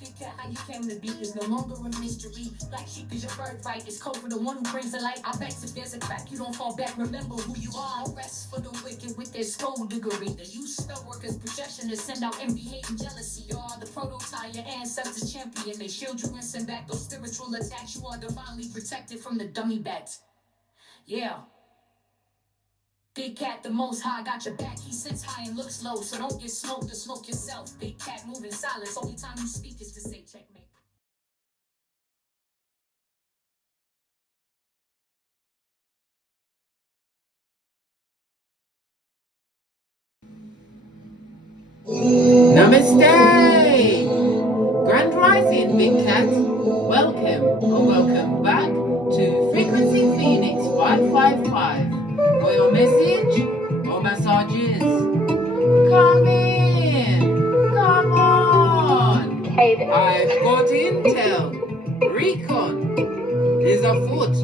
Big cat, how you came to be is no longer a mystery. Black sheep is your birthright. It's code for the one who brings the light. I bet if there's a crack, you don't fall back. Remember who you are. No rest for the wicked with their skullduggery. The use spell workers' projection to send out envy, hate, and jealousy. You are the prototype, your ancestors champion. They shield you and send back those spiritual attacks. You are divinely protected from the dummy bats. Yeah. Big cat, the most high, got your back. He sits high and looks low, so don't get smoked or smoke yourself. Big cat, moving silence. Only time you speak is to say checkmate. Namaste! Grand Rising, Big Cat. Welcome or welcome back to Frequency Phoenix 555. For your message or massages, come in! Come on! I've got intel. Recon is afoot.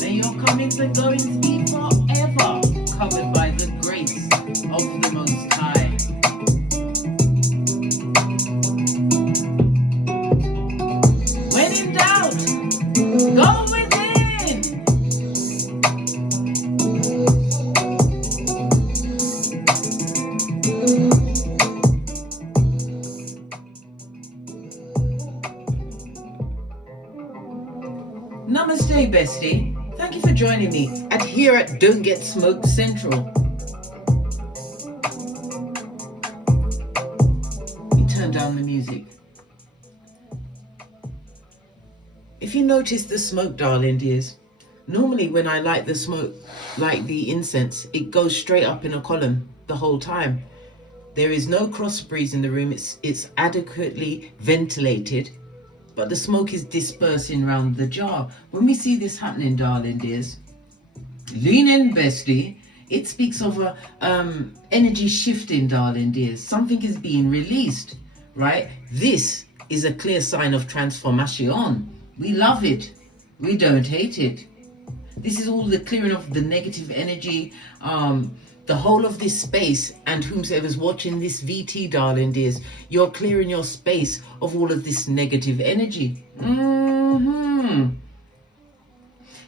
May your comings and goings be forever covered by the grace of the Most High. When in doubt, go within. Namaste, bestie. Thank you for joining me here at Don't Get Smoked Central. Let me turn down the music. If you notice the smoke, darling dears, normally when I light the smoke, like the incense, it goes straight up in a column the whole time. There is no cross breeze in the room. It's adequately ventilated, but the smoke is dispersing around the jar. When we see this happening, darling dears, lean in, bestie. It speaks of a energy shifting, darling dears. Something is being released, right? This is a clear sign of transformation. We love it. We don't hate it. This is all the clearing of the negative energy, the whole of this space, and whomsoever's watching this VT, darling dears, you're clearing your space of all of this negative energy.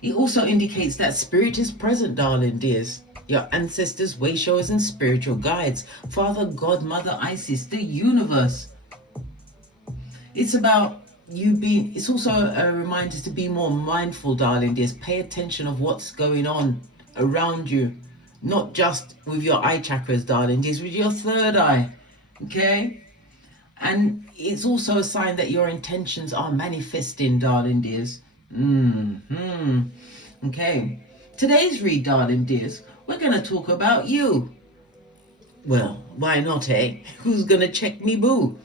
It also indicates that spirit is present, darling dears. Your ancestors, way showers, and spiritual guides. Father, God, Mother, Isis, the universe. It's about you being, it's also a reminder to be more mindful, darling dears. Pay attention of what's going on around you. Not just with your eye chakras, darling dears, with your third eye. Okay? And it's also a sign that your intentions are manifesting, darling dears. Okay. Today's read, darling dears, we're going to talk about you. Well, why not, eh? Who's going to check me, boo?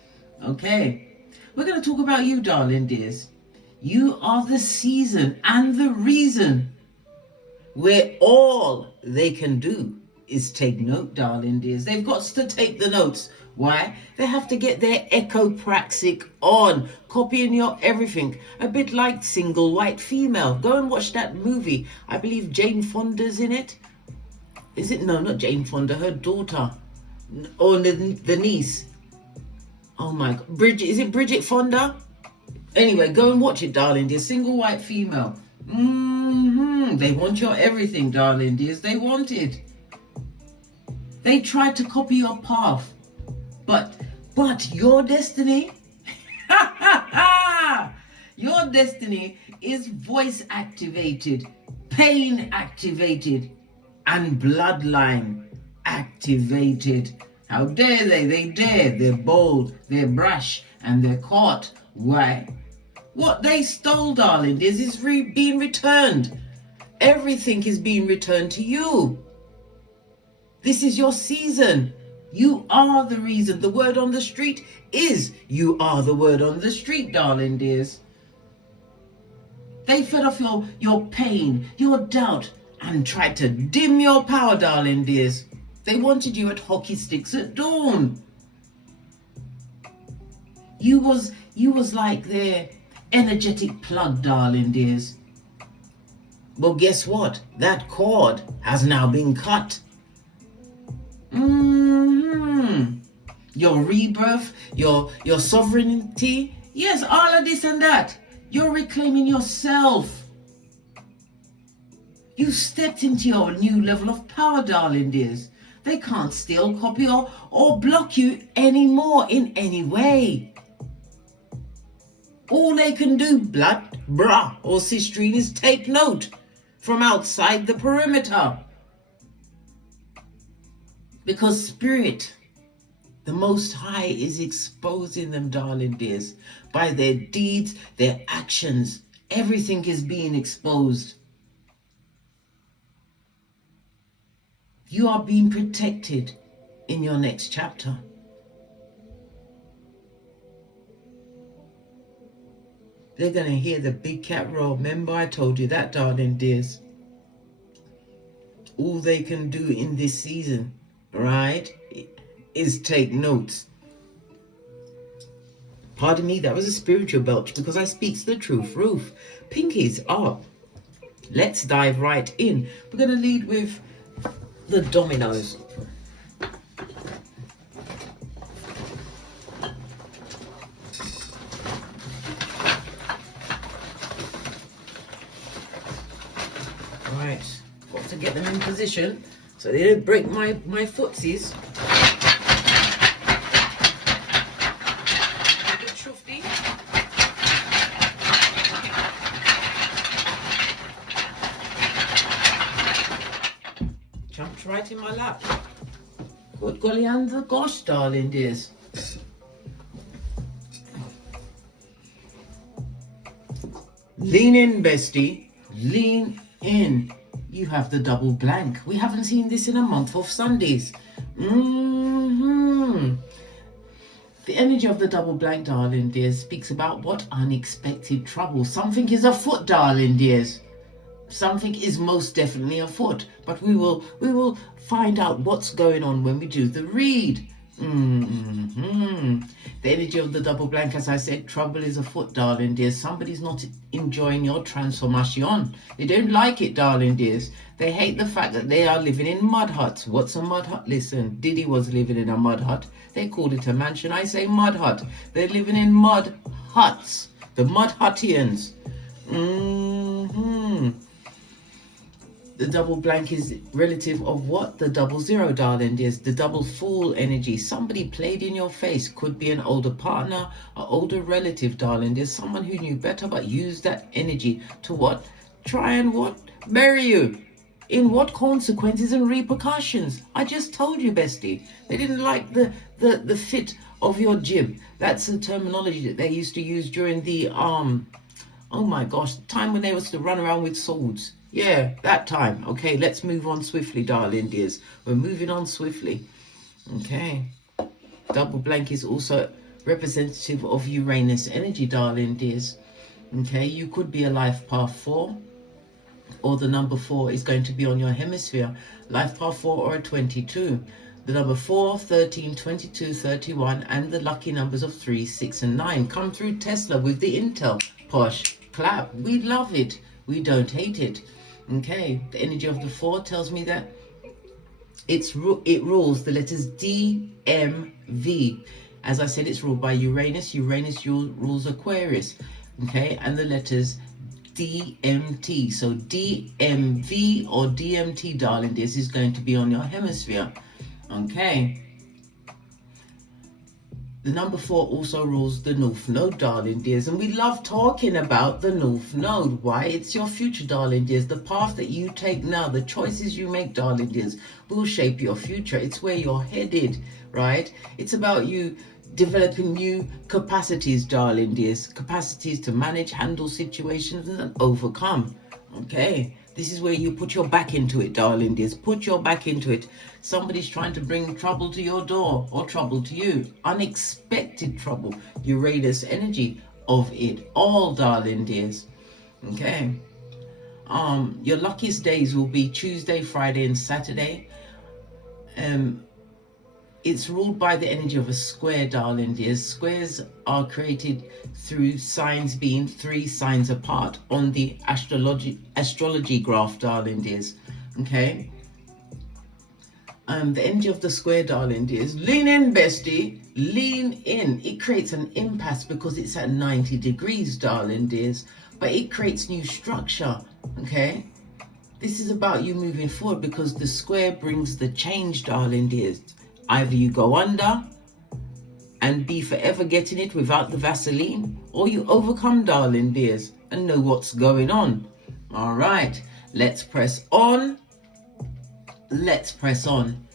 Okay. We're going to talk about you, darling dears. You are the season and the reason where all they can do is take note, darling dears. They've got to take the notes. Why? They have to get their echopraxic on, copying your everything. A bit like Single White Female. Go and watch that movie. I believe Jane Fonda's in it. Is it? No, not Jane Fonda. Her daughter. Or the niece. Oh my God. Bridget. Is it Bridget Fonda? Anyway, go and watch it, darling dear. Single White Female. They want your everything, darling dears. They want it. They tried to copy your path. But your destiny, your destiny is voice activated, pain activated, and bloodline activated. How dare they? They dare. They're bold, they're brash, and they're caught. Why? What they stole, darling, is being returned. Everything is being returned to you. This is your season. You are the reason. The word on the street is you are the word on the street, darling dears. They fed off your pain, your doubt, and tried to dim your power, darling dears. They wanted you at hockey sticks at dawn. You was like their energetic plug, darling dears. Well, guess what? That cord has now been cut. Your rebirth, your sovereignty. Yes, all of this and that. You're reclaiming yourself. You've stepped into your new level of power, darling dears. They can't steal, copy, or block you anymore in any way. All they can do, brah, or sistrine, is take note from outside the perimeter. Because Spirit, the Most High, is exposing them, darling dears, by their deeds, their actions. Everything is being exposed. You are being protected in your next chapter. They're going to hear the big cat roar. Remember, I told you that, darling dears. All they can do in this season, right, is take notes. Pardon me, that was a spiritual belch because I speaks the truth. Roof, pinkies up. Let's dive right in. We're going to lead with the dominoes. Right, got to get them in position so they don't break my footsies. Jumped right in my lap. Good golly and the gosh, darling dears. Lean in, bestie. Lean in. You have the double blank. We haven't seen this in a month of Sundays. The energy of the double blank, darling dears, speaks about what unexpected trouble. Something is afoot, darling dears. Something is most definitely afoot, but we will find out what's going on when we do the read. The energy of the double blank, as I said, trouble is afoot, darling dears. Somebody's not enjoying your transformation. They don't like it, darling dears. They hate the fact that they are living in mud huts. What's a mud hut? Listen, Diddy was living in a mud hut. They called it a mansion. I say mud hut. They're living in mud huts. The mud huttians. The double blank is relative of what? The double zero, darling dears. The double fool energy. Somebody played in your face. Could be an older partner, an older relative, darling dears. Someone who knew better but used that energy to what? Try and what? Bury you. In what consequences and repercussions? I just told you, bestie. They didn't like the fit of your jib. That's the terminology that they used to use during the oh my gosh, the time when they was to run around with swords. Yeah, that time. Okay, let's move on swiftly, darling dears. We're moving on swiftly. Okay. Double blank is also representative of Uranus energy, darling dears. Okay, you could be a life path 4, or the number 4 is going to be on your hemisphere. Life path 4 or a 22. The number 4, 13, 22, 31, and the lucky numbers of 3, 6, and 9 come through Tesla with the intel. Posh, clap. We love it. We don't hate it. Okay, the energy of the 4 tells me that it rules the letters D, M, V. As I said, it's ruled by Uranus. Uranus rules Aquarius. Okay, and the letters DMT. So DMV or DMT, darling, this is going to be on your hemisphere. Okay. The number 4 also rules the North Node, darling dears. And we love talking about the North Node. Why? It's your future, darling dears. The path that you take now, the choices you make, darling dears, will shape your future. It's where you're headed, right? It's about you developing new capacities, darling dears. Capacities to manage, handle situations, and overcome. Okay. This is where you put your back into it, darling dears. Put your back into it. Somebody's trying to bring trouble to your door or trouble to you. Unexpected trouble. Uranus energy of it all, darling dears. Okay. Your luckiest days will be Tuesday, Friday, and Saturday. It's ruled by the energy of a square, darling dears. Squares are created through signs being 3 signs apart on the astrology graph, darling dears. Okay. the energy of the square, darling dears. Lean in, bestie. Lean in. It creates an impasse because it's at 90 degrees, darling dears. But it creates new structure, okay? This is about you moving forward because the square brings the change, darling dears. Either you go under and be forever getting it without the Vaseline, or you overcome, darling dears, and know what's going on. All right, let's press on. Let's press on.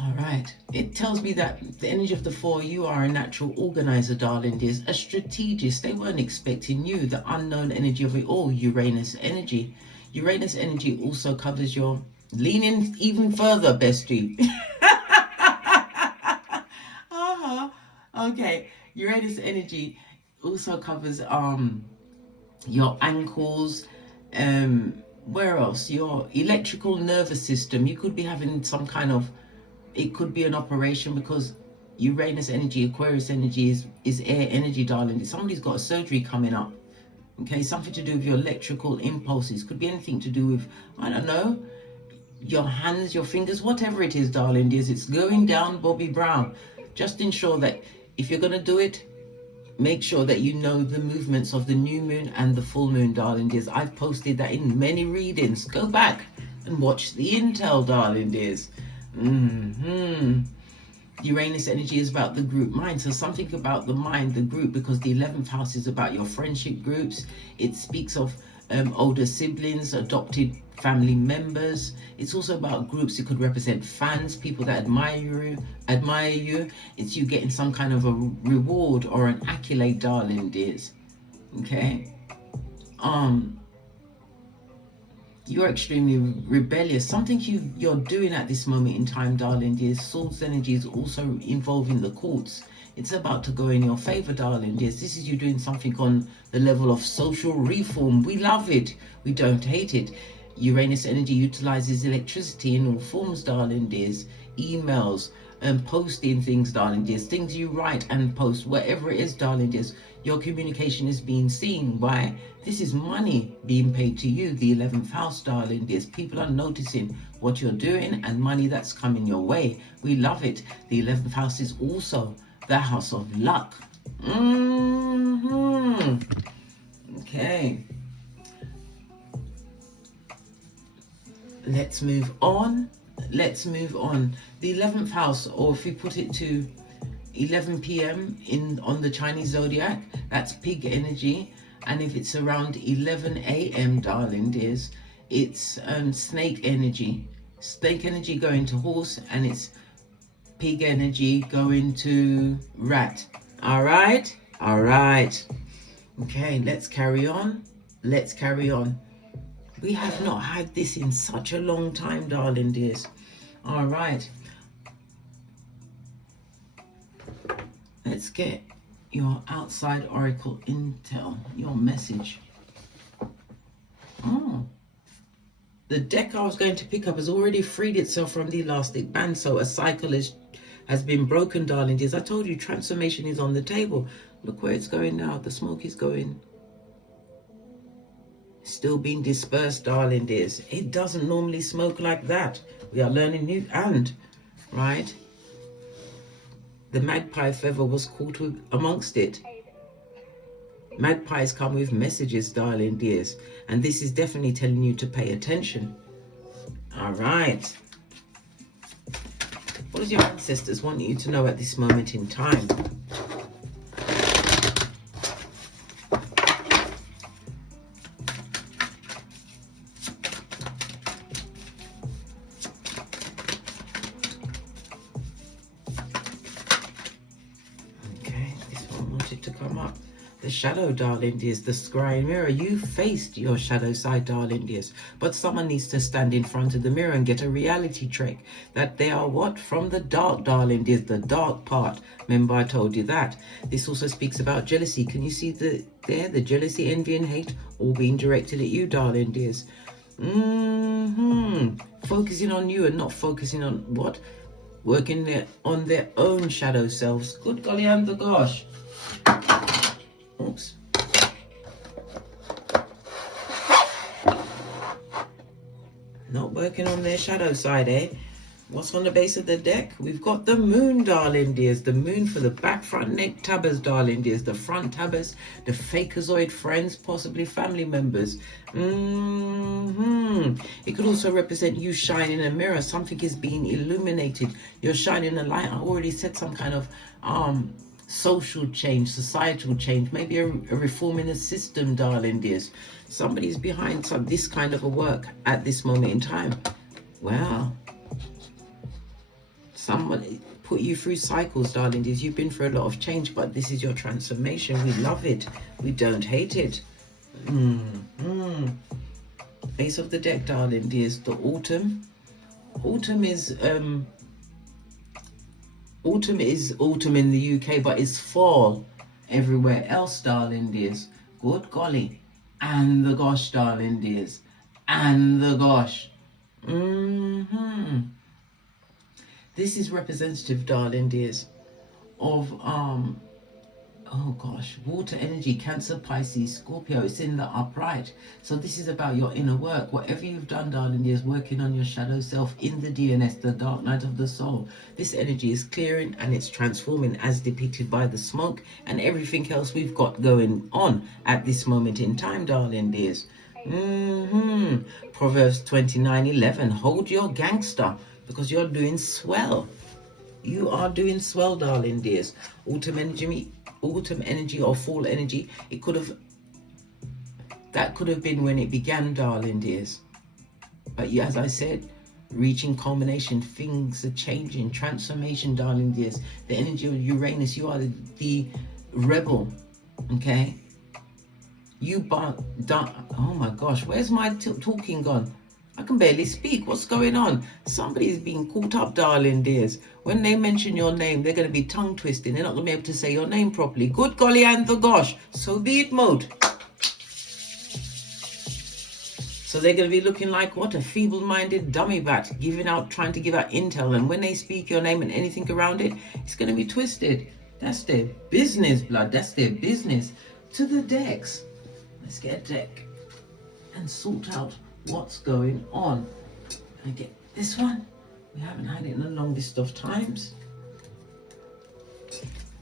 All right, it tells me that the energy of the 4, you are a natural organizer, darling dears, a strategist. They weren't expecting you. The unknown energy of it all, Uranus energy. Uranus energy also covers your leaning even further, bestie. Okay, Uranus energy also covers your ankles, where else? Your electrical nervous system. You could be having some kind of, it could be an operation because Uranus energy, Aquarius energy is air energy, darling. Somebody's got a surgery coming up. Okay, something to do with your electrical impulses. Could be anything to do with, I don't know, your hands, your fingers, whatever it is, darling dears. It's going down, Bobby Brown. Just ensure that if you're going to do it, make sure that you know the movements of the new moon and the full moon, darling dears. I've posted that in many readings. Go back and watch the intel, darling dears. Uranus energy is about the group mind. So something about the mind, the group, because the 11th house is about your friendship groups. It speaks of older siblings, adopted family members. It's also about groups. It could represent fans, people that admire you. It's you getting some kind of a reward or an accolade, darling dears. Okay. You're extremely rebellious. Something you're doing at this moment in time, darling dears. Swords energy is also involving the courts. It's about to go in your favor, darling dears. This is you doing something on the level of social reform. We love it. We don't hate it. Uranus energy utilizes electricity in all forms, darling dears. Emails and posting things, darling dears. Things you write and post, whatever it is, darling dears. Your communication is being seen. Why? This is money being paid to you, the 11th house, darling dears. People are noticing what you're doing and money that's coming your way. We love it. The 11th house is also the house of luck. Okay. Let's move on. Let's move on. The 11th house, or if we put it to 11 p.m. on the Chinese zodiac, that's pig energy. And if it's around 11 a.m., darling dears, it's snake energy. Snake energy going to horse, and it's pig energy going to rat. All right? All right. Okay, let's carry on. Let's carry on. We have not had this in such a long time, darling dears. All right. Let's get your outside oracle intel, your message. Oh. The deck I was going to pick up has already freed itself from the elastic band, so a cycle has been broken, darling dears. I told you transformation is on the table. Look where it's going now. The smoke is going. Still being dispersed, darling dears. It doesn't normally smoke like that. We are learning new, and right, the magpie feather was caught amongst it. Magpies come with messages, darling dears, and this is definitely telling you to pay attention. All right. What does your ancestors want you to know at this moment in time? To come up. The shadow, darling dears, the scrying mirror. You faced your shadow side, darling dears, but someone needs to stand in front of the mirror and get a reality check that they are what? From the dark, darling dears, the dark part. Remember I told you that. This also speaks about jealousy. Can you see the jealousy, envy and hate all being directed at you, darling dears? Focusing on you and not focusing on what? Working on their own shadow selves. Good golly, and the gosh. Oops. Not working on their shadow side, eh? What's on the base of the deck? We've got the moon, darling dears. The moon for the back, front, neck tabbers, darling dears. The front tabbers, the fakeazoid friends, possibly family members. It could also represent you shining a mirror. Something is being illuminated. You're shining a light. I already said some kind of social change, societal change, maybe a reform in the system, darling dears. Somebody's behind this kind of a work at this moment in time. Wow. Someone put you through cycles, darling dears. You've been through a lot of change, but this is your transformation. We love it. We don't hate it. Ace of the deck, darling dears. The autumn. Autumn is autumn in the UK, but it's fall everywhere else, darling dears. Good golly. And the gosh, darling dears. And the gosh. This is representative, darling dears, of oh gosh, water energy, Cancer, Pisces, Scorpio. It's in the upright. So this is about your inner work. Whatever you've done, darling dears, working on your shadow self in the DNS, the dark night of the soul. This energy is clearing and it's transforming as depicted by the smoke and everything else we've got going on at this moment in time, darling dears. Proverbs 29:11. Hold your gangster, because you're doing swell. You are doing swell, darling dears. Autumn energy or fall energy. That could have been when it began, darling dears. But as I said, reaching culmination, things are changing, transformation, darling dears. The energy of Uranus, you are the rebel, okay? Oh my gosh, where's my talking gone? I can barely speak. What's going on? Somebody's being caught up, darling dears. When they mention your name, they're going to be tongue twisting. They're not going to be able to say your name properly. Good golly and the gosh. So be it, mode. So they're going to be looking like what? A feeble-minded dummy bat, trying to give out intel. And when they speak your name and anything around it, it's going to be twisted. That's their business, blood. That's their business. To the decks. Let's get a deck and sort out what's going on. I get this one. We haven't had it in the longest of times.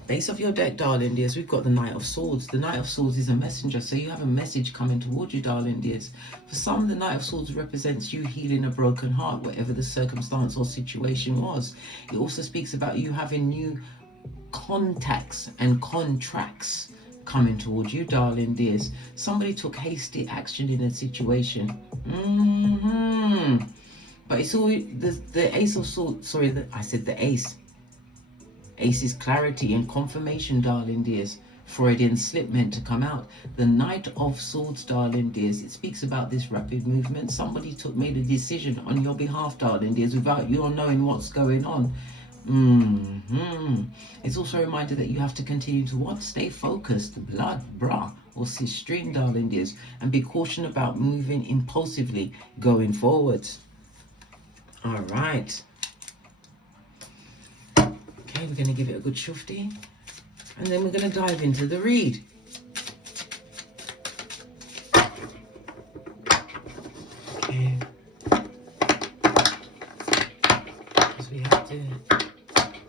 Base of your deck, darling dears, we've got the Knight of Swords. The Knight of Swords is a messenger, so you have a message coming towards you, darling dears. For some, the Knight of Swords represents you healing a broken heart, whatever the circumstance or situation was. It also speaks about you having new contacts and contracts coming towards you, darling dears. Somebody took hasty action in a situation. But it's always the Ace of Swords. Sorry, I said the Ace. Ace is clarity and confirmation, darling dears. Freudian slip meant to come out. The Knight of Swords, darling dears. It speaks about this rapid movement. Somebody made a decision on your behalf, darling dears, without you knowing what's going on. It's also a reminder that you have to continue to what? Stay focused, blood, bra, or stream, darling dears, and be cautious about moving impulsively going forwards. All right. Okay, we're going to give it a good shufti, and then we're going to dive into the read. Okay. Because we have to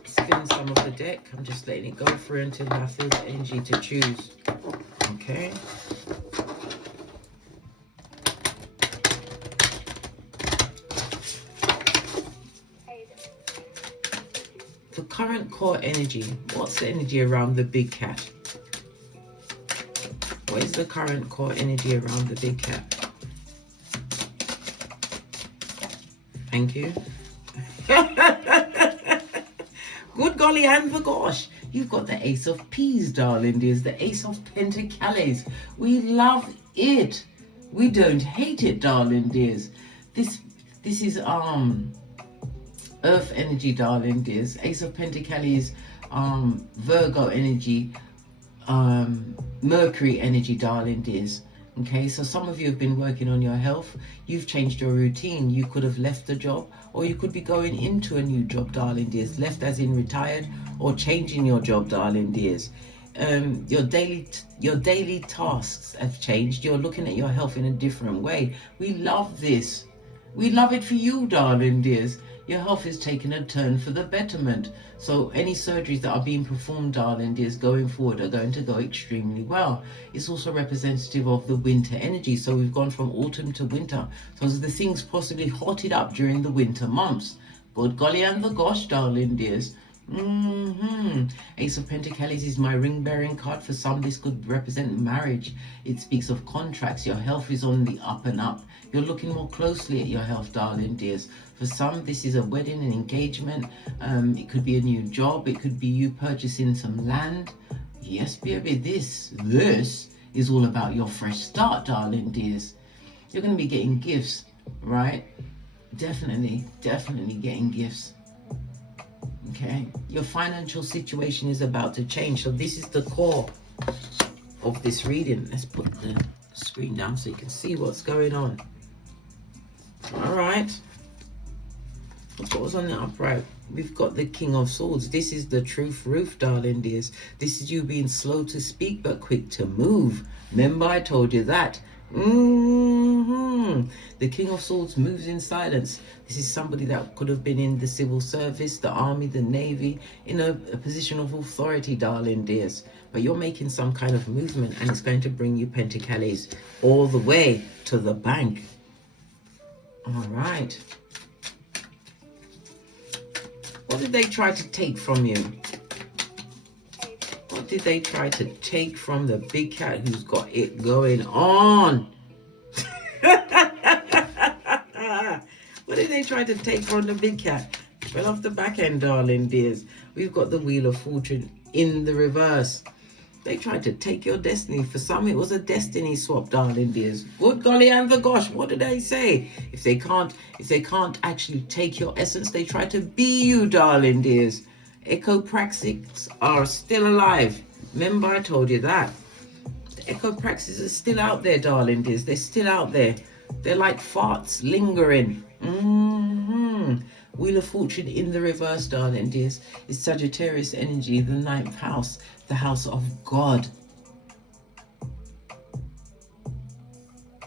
spin some of the deck. I'm just letting it go through until I feel the energy to choose. Okay. The current core energy. What's the energy around the big cat? What is the current core energy around the big cat? Thank you. Good golly and the gosh. You've got the Ace of Peas, darling dears. The Ace of Pentacles. We love it. We don't hate it, darling dears. This is Earth energy, darling dears. Ace of Pentacles, Virgo energy, Mercury energy, darling dears. Okay, so some of you have been working on your health. You've changed your routine. You could have left the job, or you could be going into a new job, darling dears. Left as in retired, or changing your job, darling dears. Your daily tasks have changed. You're looking at your health in a different way. We love this. We love it for you, darling dears. Your health is taking a turn for the betterment. So any surgeries that are being performed, darling dears, going forward are going to go extremely well. It's also representative of the winter energy. So we've gone from autumn to winter. So the things possibly hotted up during the winter months. Good golly and the gosh, darling dears. Ace of Pentacles is my ring-bearing card. For some, this could represent marriage. It speaks of contracts. Your health is on the up and up. You're looking more closely at your health, darling dears. For some, this is a wedding, an engagement. It could be a new job. It could be you purchasing some land. Yes, baby, this is all about your fresh start, darling dears. You're going to be getting gifts, right? Definitely getting gifts. Okay, your financial situation is about to change. So this is the core of this reading. Let's put the screen down so you can see what's going on. All right. What was on the upright? We've got the King of Swords. This is the truth roof, darling dears. This is you being slow to speak but quick to move. Remember, I told you that. The King of Swords moves in silence. This is somebody that could have been in the civil service, the army, the navy, in a position of authority, darling dears. But you're making some kind of movement, and it's going to bring you Pentacles all the way to the bank. All right. What did they try to take from you? What did they try to take from the big cat who's got it going on? What did they try to take from the big cat? Well, off the back end, darling dears. We've got the Wheel of Fortune in the reverse. They tried to take your destiny. For some, it was a destiny swap, darling dears. Good golly and the gosh, what did they say? If they can't actually take your essence, they try to be you, darling dears. Echopraxics are still alive. Remember, I told you that. The echopraxics are still out there, darling dears. They're still out there. They're like farts lingering. Wheel of Fortune in the reverse, darling dears, is Sagittarius energy, the 9th house, the house of God.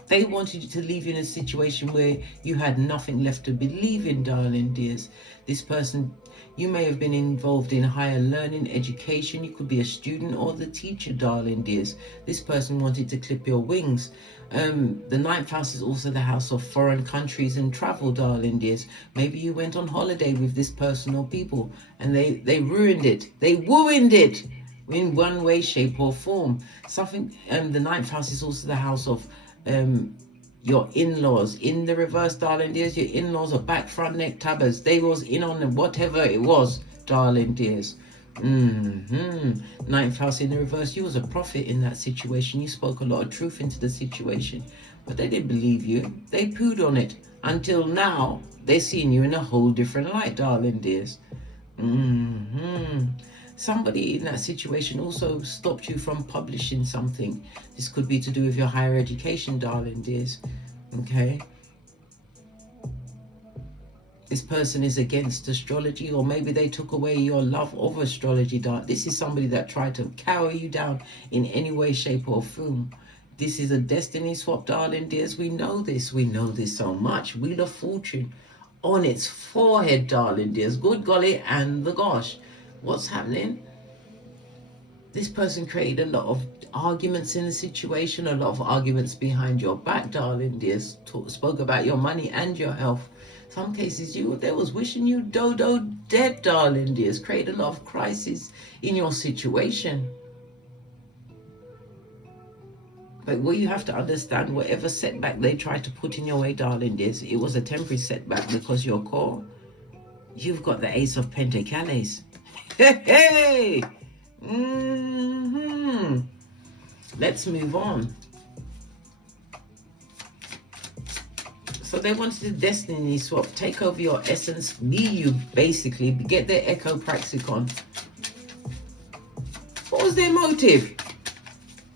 They wanted you to leave in a situation where you had nothing left to believe in, darling dears. This person, you may have been involved in higher learning, education. You could be a student or the teacher, darling dears. This person wanted to clip your wings. The 9th house is also the house of foreign countries and travel, darling dears. Maybe you went on holiday with this person or people, and they ruined it. They ruined it in one way, shape, or form. Something. The 9th house is also the house of your in-laws. In the reverse, darling dears, your in-laws are back, front, neck, tabbers. They was in on them, whatever it was, darling dears. 9th house in the reverse, you was a prophet in that situation. You spoke a lot of truth into the situation, but they didn't believe you. They pooed on it until now. They're seeing you in a whole different light, darling dears. Somebody in that situation also stopped you from publishing something. This could be to do with your higher education, darling dears. Okay. This person is against astrology, or maybe they took away your love of astrology. This is somebody that tried to cower you down in any way, shape, or form. This is a destiny swap, darling dears. We know this. We know this so much. Wheel of Fortune on its forehead, darling dears. Good golly and the gosh. What's happening? This person created a lot of arguments in the situation, a lot of arguments behind your back, darling dears. Spoke about your money and your health. Some cases, they was wishing you dodo dead, darling dears. Created a lot of crisis in your situation. But what you have to understand, whatever setback they tried to put in your way, darling dears, it was a temporary setback, because your core, you've got the Ace of Pentacles. Hey! Let's move on. So they wanted to destiny swap, take over your essence, be you, basically, get their echopraxic on. What was their motive?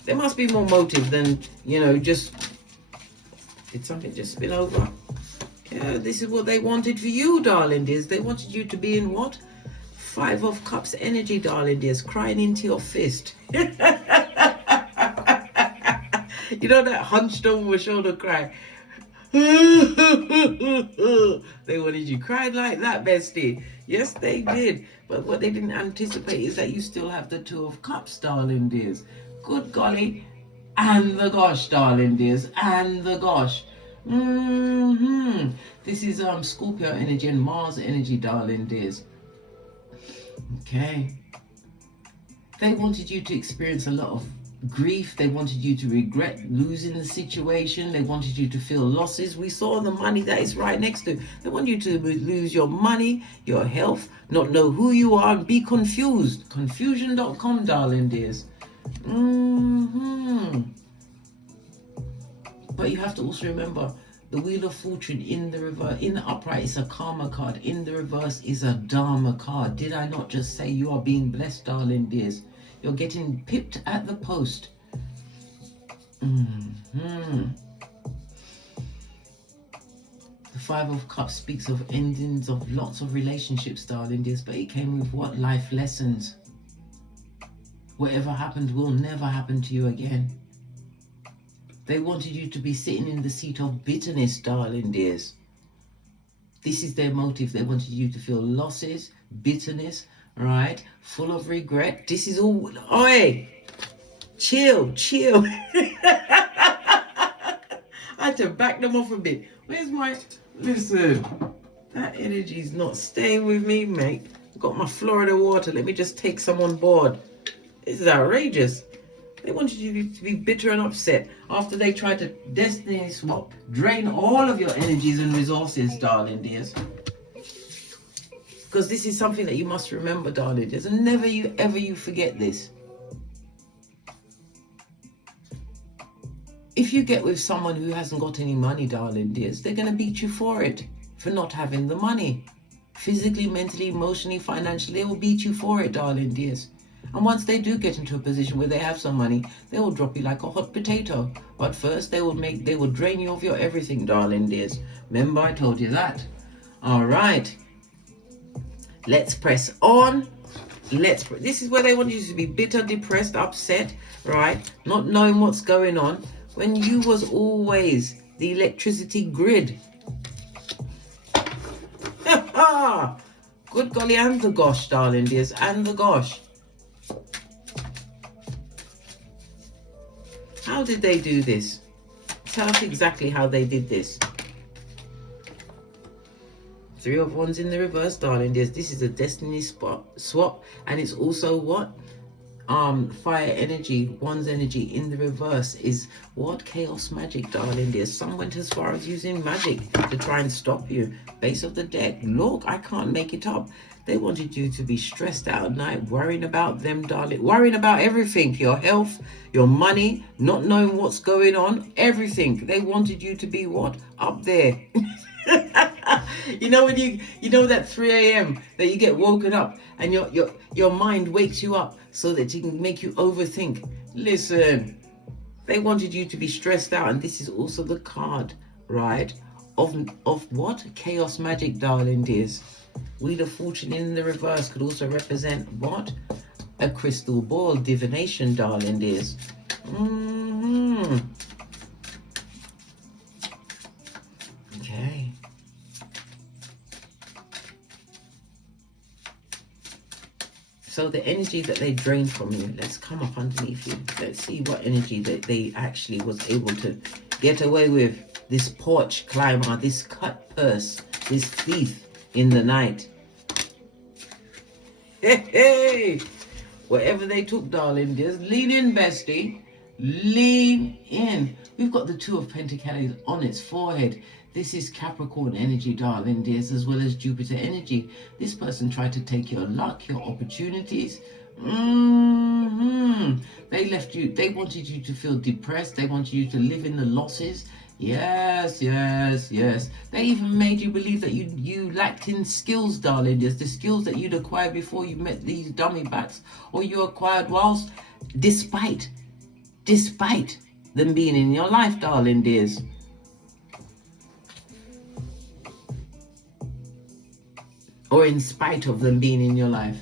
There must be more motive than, just, did something just spill over? Yeah, this is what they wanted for you, darling dears. They wanted you to be in what? 5 of Cups energy, darling dears, crying into your fist. You know that hunched over shoulder cry? They wanted you cried like that, bestie. Yes, they did. But what they didn't anticipate is that you still have the Two of Cups, darling dears. Good golly. And the gosh, darling dears. And the gosh. This is Scorpio energy and Mars energy, darling dears. Okay. They wanted you to experience a lot of grief. They wanted you to regret losing the situation. They wanted you to feel losses. We saw the money that is right next to. They want you to lose your money, your health, not know who you are, and be confused. Confusion.com, darling dears. But you have to also remember, the Wheel of Fortune in the reverse, in the upright is a karma card. In the reverse is a dharma card. Did I not just say you are being blessed, darling dears? You're getting pipped at the post. The Five of Cups speaks of endings of lots of relationships, darling dears, but it came with what? Life lessons. Whatever happened will never happen to you again. They wanted you to be sitting in the seat of bitterness, darling dears. This is their motive. They wanted you to feel losses, bitterness, right? Full of regret. This is all... Oi! Chill. I had to back them off a bit. Where's my... Listen, that energy's not staying with me, mate. I've got my Florida water. Let me just take some on board. This is outrageous. They wanted you to be bitter and upset after they tried to destiny swap, drain all of your energies and resources, darling dears. Because this is something that you must remember, darling dears, and never you forget this. If you get with someone who hasn't got any money, darling dears, they're going to beat you for it, for not having the money. Physically, mentally, emotionally, financially, they will beat you for it, darling dears. And once they do get into a position where they have some money, they will drop you like a hot potato. But first, they will drain you of your everything, darling dears. Remember, I told you that. All right. Let's press on. This is where they want you to be bitter, depressed, upset, right? Not knowing what's going on. When you was always the electricity grid. Good golly, and the gosh, darling dears, and the gosh. How did they do this? Tell us exactly how they did this. Three of Wands in the reverse, darling dears. This is a destiny swap, and it's also what? Fire energy, Wands energy in the reverse is what? Chaos magic, darling dears. Some went as far as using magic to try and stop you. Base of the deck. Look, I can't make it up. They wanted you to be stressed out at night, worrying about them, darling. Worrying about everything. Your health, your money, not knowing what's going on, everything. They wanted you to be what? Up there. You know when you know that 3 a.m. that you get woken up and your mind wakes you up so that it can make you overthink. Listen, they wanted you to be stressed out, and this is also the card, right? Of what? Chaos magic, darling dears. Wheel of Fortune in the reverse could also represent what? A crystal ball, divination, darling dears. Okay. So the energy that they drained from you, let's come up underneath you. Let's see what energy that they actually was able to get away with. This porch climber, this cut purse, this thief in the night. Hey, whatever they took, darling, just lean in, bestie. Lean in. We've got the Two of Pentacles on its forehead. This is Capricorn energy, darling dears, as well as Jupiter energy. This person tried to take your luck, your opportunities. They left you. They wanted you to feel depressed. They wanted you to live in the losses. Yes. They even made you believe that you lacked in skills, darling dears. The skills that you'd acquired before you met these dummy bats, or you acquired whilst, despite them being in your life, darling dears. Or in spite of them being in your life.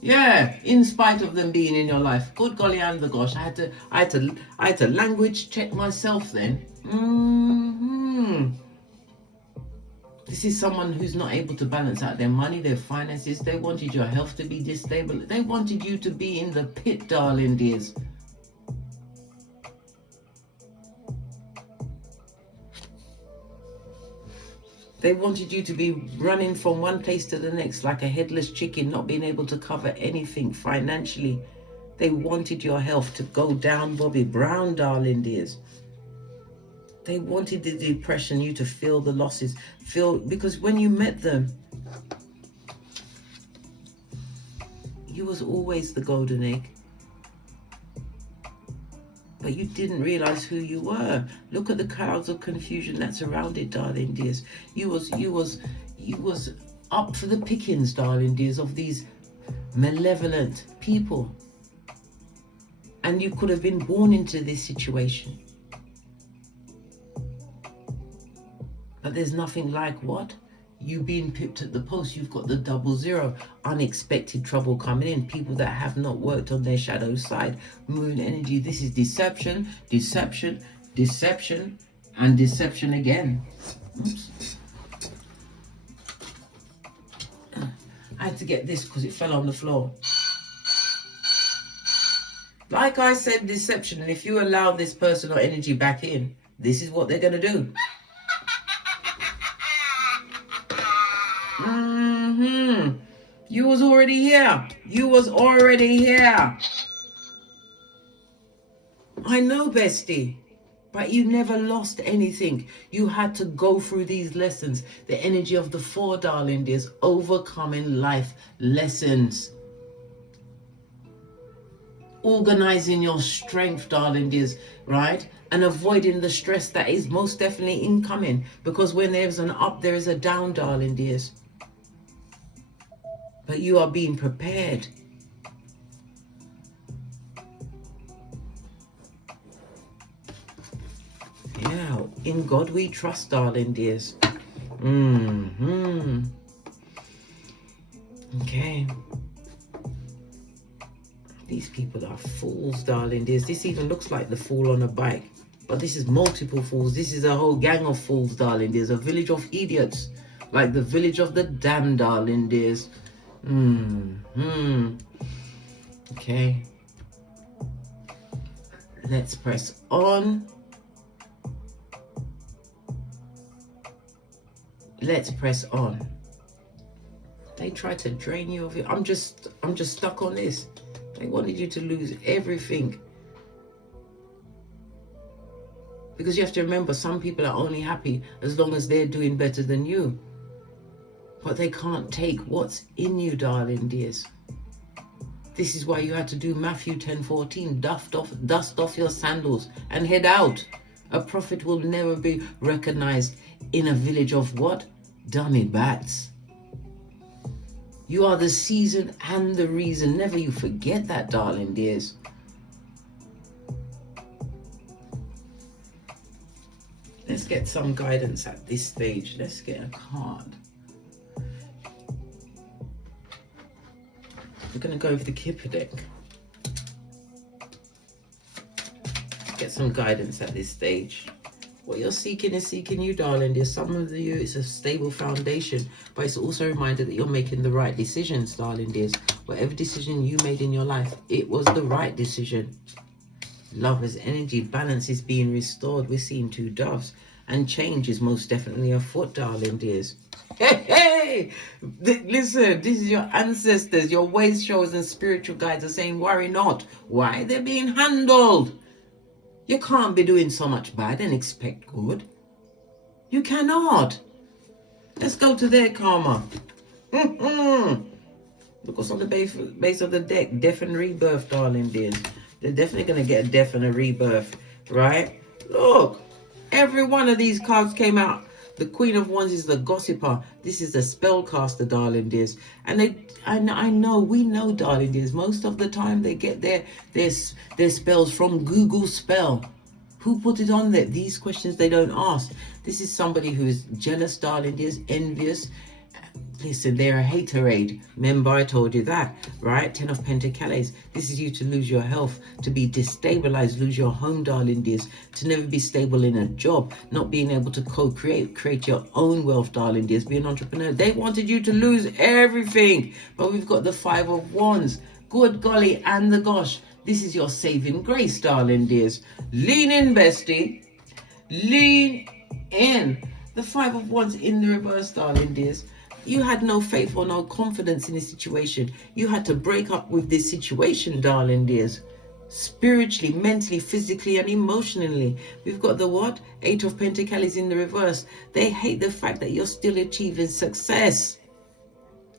Yeah, in spite of them being in your life. Good golly and the gosh, I had to language check myself then. This is someone who's not able to balance out their money, their finances. They wanted your health to be destabilized. They wanted you to be in the pit, darling dears. They wanted you to be running from one place to the next like a headless chicken, not being able to cover anything financially. They wanted your health to go down, Bobby Brown, darling dears. They wanted the depression, you to feel the losses, because when you met them, you was always the golden egg. But you didn't realize who you were. Look at the clouds of confusion that surrounded, darling dears. You was up for the pickings, darling dears, of these malevolent people. And you could have been born into this situation. But there's nothing like what? You being pipped at the post. You've got the 000, unexpected trouble coming in, people that have not worked on their shadow side, moon energy. This is deception, deception, deception, and deception again. Oops. I had to get this because it fell on the floor. Like I said, deception, and if you allow this person or energy back in, this is what they're going to do. You was already here. You was already here. I know, bestie. But you never lost anything. You had to go through these lessons. The energy of the 4, darling dears. Overcoming life lessons. Organizing your strength, darling dears. Right? And avoiding the stress that is most definitely incoming. Because when there's an up, there is a down, darling dears. But you are being prepared. Yeah, in God we trust, darling dears. Okay. These people are fools, darling dears. This even looks like the fool on a bike. But this is multiple fools. This is a whole gang of fools, darling dears. A village of idiots. Like the village of the damned, darling dears. Okay. Let's press on. Let's press on. They tried to drain you of it. I'm just stuck on this. They wanted you to lose everything. Because you have to remember, some people are only happy as long as they're doing better than you. But they can't take what's in you, darling dears. This is why you had to do Matthew 10:14. Dust off your sandals and head out. A prophet will never be recognized in a village of what? Dummy bats. You are the season and the reason. Never you forget that, darling dears. Let's get some guidance at this stage. Let's get a card. We're going to go over the Kipper deck. Get some guidance at this stage. What you're seeking is seeking you, darling. There's some of you, it's a stable foundation, but it's also a reminder that you're making the right decisions, darling dears. Whatever decision you made in your life, it was the right decision. Lover's energy, balance is being restored. We're seeing 2 doves, and change is most definitely afoot, darling dears. Hey, listen, this is your ancestors, your ways showers and spiritual guides are saying, worry not. Why? They're being handled. You can't be doing so much bad and expect good. You cannot. Let's go to their karma. Look what's on the base of the deck. Death and rebirth, darling dears. They're definitely going to get a death and a rebirth, right? Look, every one of these cards came out. The Queen of Wands is the gossiper. This is the spellcaster, darling dears. And I know, we know, darling dears, most of the time they get their spells from Google Spell. Who put it on there? These questions they don't ask. This is somebody who is jealous, darling dears, envious, Listen, they're a haterade. Remember, I told you that, right? 10 of Pentacles. This is you to lose your health, to be destabilized, lose your home, darling dears, to never be stable in a job, not being able to create your own wealth, darling dears, be an entrepreneur. They wanted you to lose everything. But we've got the 5 of Wands. Good golly and the gosh. This is your saving grace, darling dears. Lean in, bestie. Lean in. The 5 of Wands in the reverse, darling dears. You had no faith or no confidence in this situation. You had to break up with this situation, darling dears. Spiritually, mentally, physically, and emotionally. We've got the what? 8 of Pentacles in the reverse. They hate the fact that you're still achieving success.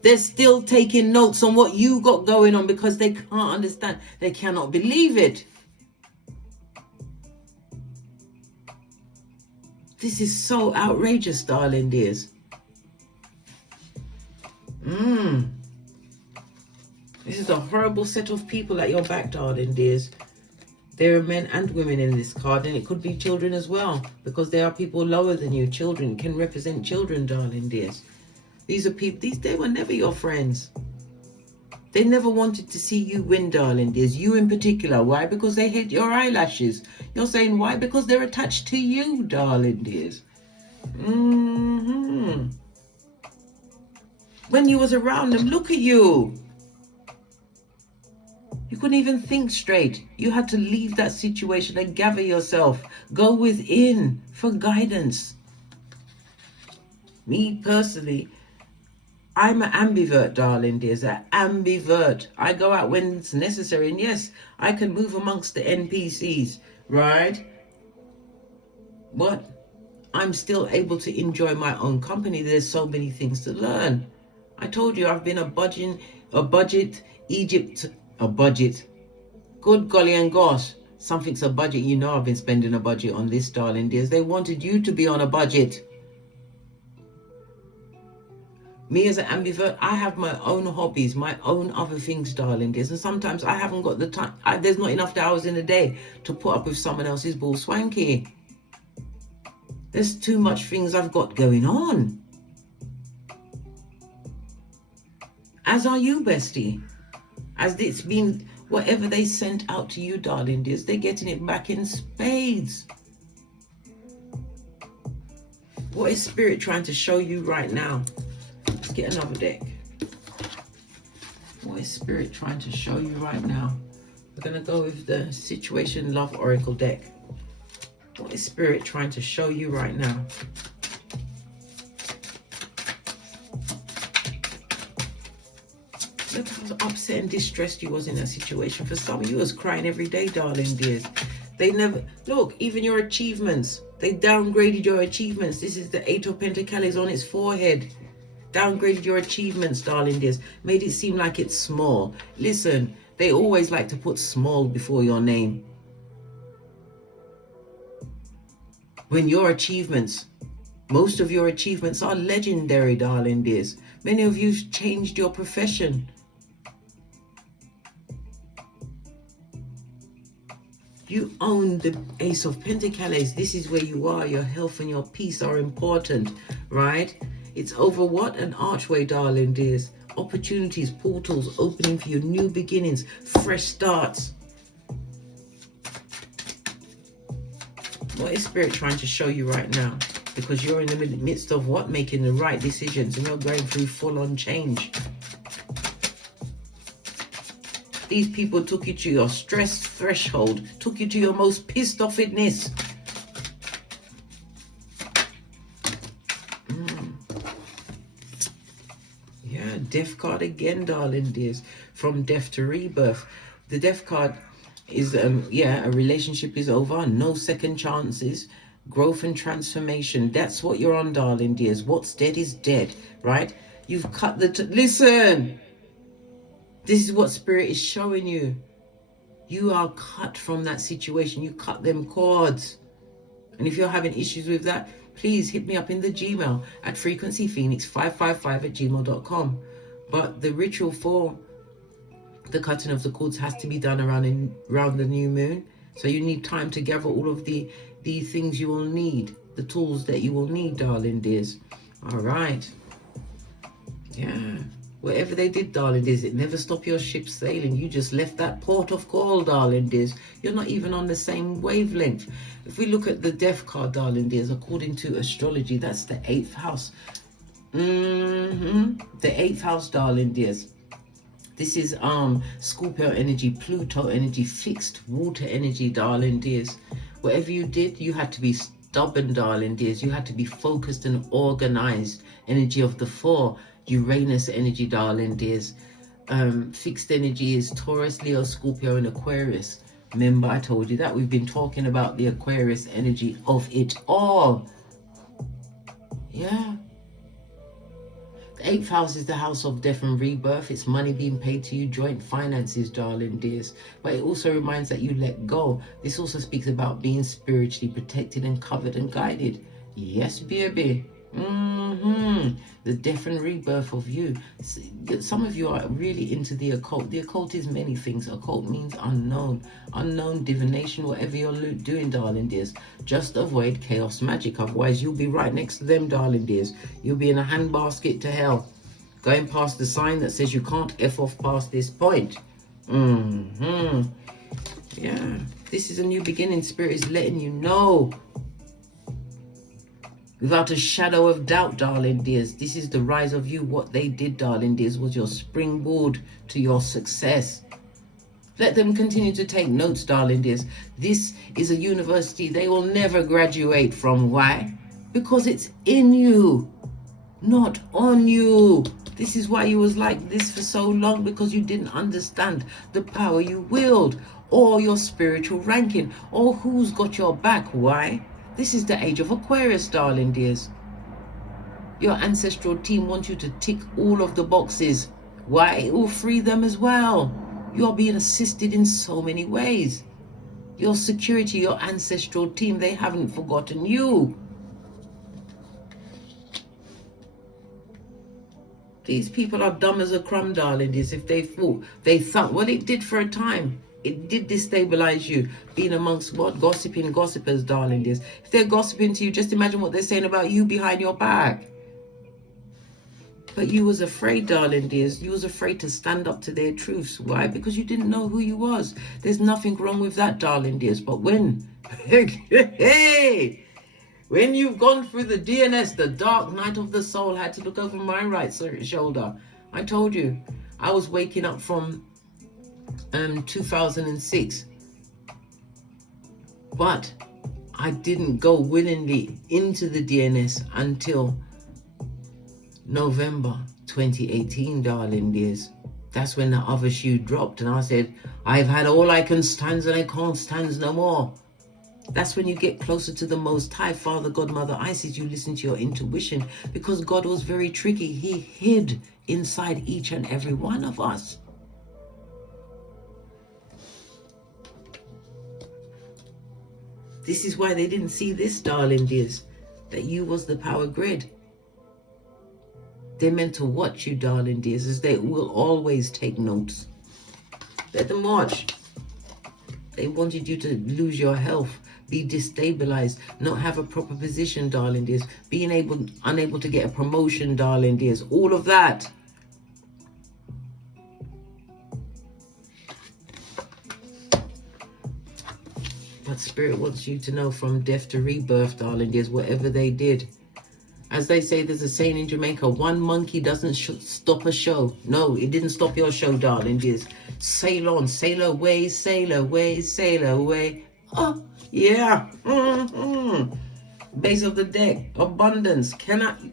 They're still taking notes on what you got going on because they can't understand. They cannot believe it. This is so outrageous, darling dears. This is a horrible set of people at your back, darling dears. There are men and women in this card, and it could be children as well, because there are people lower than you. Children can represent children, darling dears. These are people, they were never your friends. They never wanted to see you win, darling dears. You in particular. Why? Because they hate your eyelashes. You're saying why? Because they're attached to you, darling dears. When you was around them, look at you. You couldn't even think straight. You had to leave that situation and gather yourself. Go within for guidance. Me personally, I'm an ambivert, darling dears. An ambivert. I go out when it's necessary. And yes, I can move amongst the NPCs, right? But I'm still able to enjoy my own company. There's so many things to learn. I told you I've been a budget, a budget. Good golly and gosh, something's a budget. You know I've been spending a budget on this, darling dears. They wanted you to be on a budget. Me as an ambivert, I have my own hobbies, my own other things, darling dears. And sometimes I haven't got the time. There's not enough hours in a day to put up with someone else's bull swanky. There's too much things I've got going on. As are you, bestie. As it's been, whatever they sent out to you, darling dears, they're getting it back in spades. What is Spirit trying to show you right now? Let's get another deck. What is Spirit trying to show you right now? We're going to go with the Situation Love Oracle deck. What is Spirit trying to show you right now? Look how upset and distressed you was in that situation. For some of you, was crying every day, darling dears. They never, look, even your achievements. They downgraded your achievements. This is the 8 of Pentacles on its forehead. Downgraded your achievements, darling dears. Made it seem like it's small. Listen, they always like to put small before your name. When your achievements, most of your achievements are legendary, darling dears. Many of you changed your profession. You own the Ace of Pentacles. This is where you are. Your health and your peace are important, right? It's over what? An archway, darling dears. Opportunities, portals opening for you, new beginnings, fresh starts. What is Spirit trying to show you right now? Because you're in the midst of what? Making the right decisions, and you're going through full-on change. These people took you to your stress threshold, took you to your most pissed offness. Yeah, Death card again, darling dears. From death to rebirth. The Death card is, a relationship is over. No second chances. Growth and transformation. That's what you're on, darling dears. What's dead is dead, right? You've cut the... Listen! This is what Spirit is showing you. You are cut from that situation. You cut them cords. And if you're having issues with that, please hit me up in the Gmail at frequencyphoenix555@gmail.com. But the ritual for the cutting of the cords has to be done around the new moon. So you need time to gather all of the things you will need, the tools that you will need, darling dears. All right. Yeah. Whatever they did, darling dears, it never stopped your ship sailing. You just left that port of call, darling dears. You're not even on the same wavelength. If we look at the death card, darling dears, according to astrology, that's the 8th house. The 8th house, darling dears. This is Scorpio energy, Pluto energy, fixed water energy, darling dears. Whatever you did, you had to be stubborn, darling dears. You had to be focused and organized. Energy of the 4, Uranus energy, darling dears. Fixed energy is Taurus, Leo, Scorpio, and Aquarius. Remember, I told you that. We've been talking about the Aquarius energy of it all. Yeah. The 8th house is the house of death and rebirth. It's money being paid to you, joint finances, darling dears. But it also reminds that you let go. This also speaks about being spiritually protected and covered and guided. Yes, baby. The death and rebirth of you. Some of you are really into the occult. The occult is many things. Occult means unknown. Unknown, divination, whatever you're doing, darling dears. Just avoid chaos magic. Otherwise, you'll be right next to them, darling dears. You'll be in a handbasket to hell. Going past the sign that says you can't F off past this point. Yeah. This is a new beginning. Spirit is letting you know. Without a shadow of doubt, darling dears, this is the rise of you. What they did, darling dears, was your springboard to your success. Let them continue to take notes, darling dears. This is a university they will never graduate from. Why? Because it's in you, not on you. This is why you was like this for so long, because you didn't understand the power you wield, or your spiritual ranking, or who's got your back. Why? This is the age of Aquarius, darling dears. Your ancestral team wants you to tick all of the boxes. Why? It will free them as well. You are being assisted in so many ways. Your security, your ancestral team, they haven't forgotten you. These people are dumb as a crumb, darling dears. If they thought, well, it did for a time. It did destabilize you, being amongst what? Gossiping gossipers, darling dears. If they're gossiping to you, just imagine what they're saying about you behind your back. But you was afraid, darling dears. You was afraid to stand up to their truths. Why? Because you didn't know who you was. There's nothing wrong with that, darling dears. But when, when you've gone through the DNS, the dark night of the soul, I had to look over my right shoulder. I told you, I was waking up from 2006, but I didn't go willingly into the DNS until November 2018, darling dears. That's when the other shoe dropped, and I said, I've had all I can stand and I can't stand no more. That's when you get closer to the Most High, Father, God, Mother Isis. You listen to your intuition, because God was very tricky. He hid inside each and every one of us. This is why they didn't see this, darling dears, that you was the power grid. They're meant to watch you, darling dears, as they will always take notes. Let them watch. They wanted you to lose your health, be destabilized, not have a proper position, darling dears, being unable to get a promotion, darling dears, all of that. But Spirit wants you to know, from death to rebirth, darling dears, whatever they did. As they say, there's a saying in Jamaica, one monkey doesn't stop a show. No, it didn't stop your show, darling dears. Sail on, sail away, sail away, sail away. Oh, yeah. Base of the deck, abundance. Can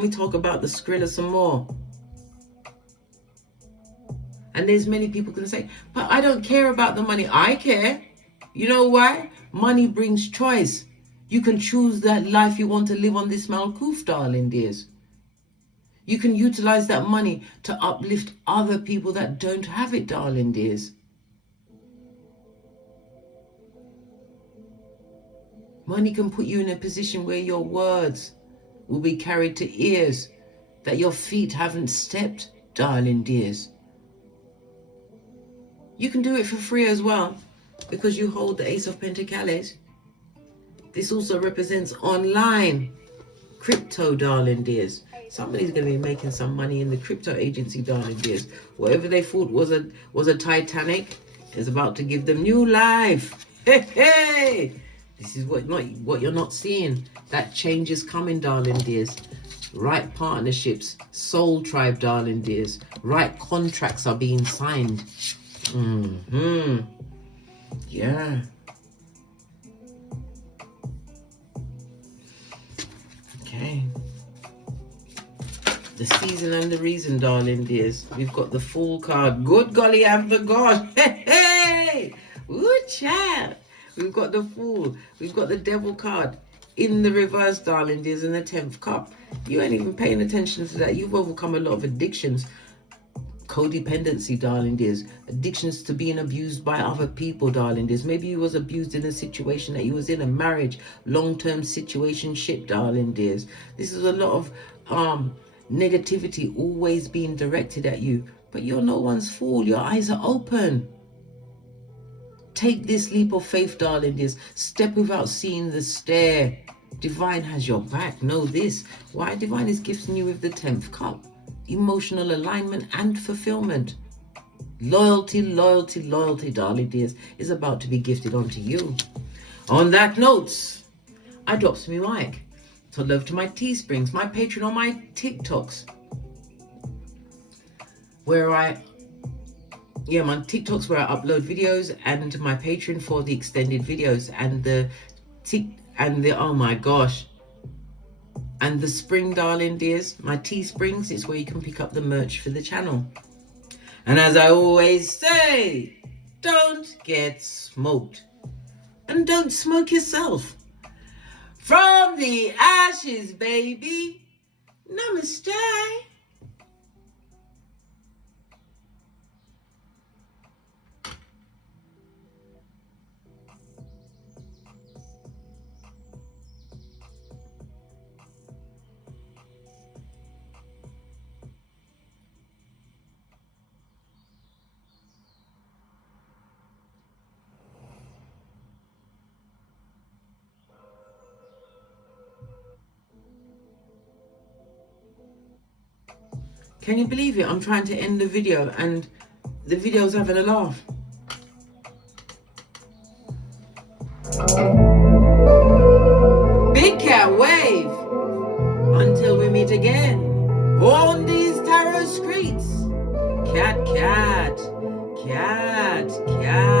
we talk about the Skrilla some more? And there's many people going to say, but I don't care about the money. I care. You know why? Money brings choice. You can choose that life you want to live on this Malkuth, darling dears. You can utilize that money to uplift other people that don't have it, darling dears. Money can put you in a position where your words will be carried to ears that your feet haven't stepped, darling dears. You can do it for free as well, because you hold the Ace of Pentacles. This also represents online crypto, darling dears. Somebody's going to be making some money in the crypto agency, darling dears. Whatever they thought was a Titanic is about to give them new life. Hey, hey! This is what you're not seeing. That change is coming, darling dears. Right partnerships, soul tribe, darling dears. Right contracts are being signed. Yeah. Okay. The season and the reason, darling dears. We've got the Fool card. Good golly, I'm the God. Hey, hey! Woo, child. We've got the Fool. We've got the Devil card in the reverse, darling dears, in the 10th cup. You ain't even paying attention to that. You've overcome a lot of addictions. Codependency, darling dears. Addictions to being abused by other people, darling dears. Maybe you was abused in a situation that you was in, a marriage, long-term situationship, darling dears. This is a lot of negativity always being directed at you. But you're no one's fool. Your eyes are open. Take this leap of faith, darling dears. Step without seeing the stare. Divine has your back. Know this. Why? Divine is gifting you with the 10th cup. Emotional alignment and fulfillment. Loyalty, loyalty, loyalty, darling dears, is about to be gifted onto you. On that note, I drops me mic. So love to my Teesprings, my Patreon, or my TikToks. My TikToks where I upload videos, and my Patreon for the extended videos, and oh my gosh. And the spring, darling dears, my Teesprings is where you can pick up the merch for the channel. And as I always say, don't get smoked. And don't smoke yourself. From the ashes, baby. Namaste. Can you believe it? I'm trying to end the video and the video's having a laugh. Big cat wave. Until we meet again on these tarot streets. Cat, cat, cat, cat.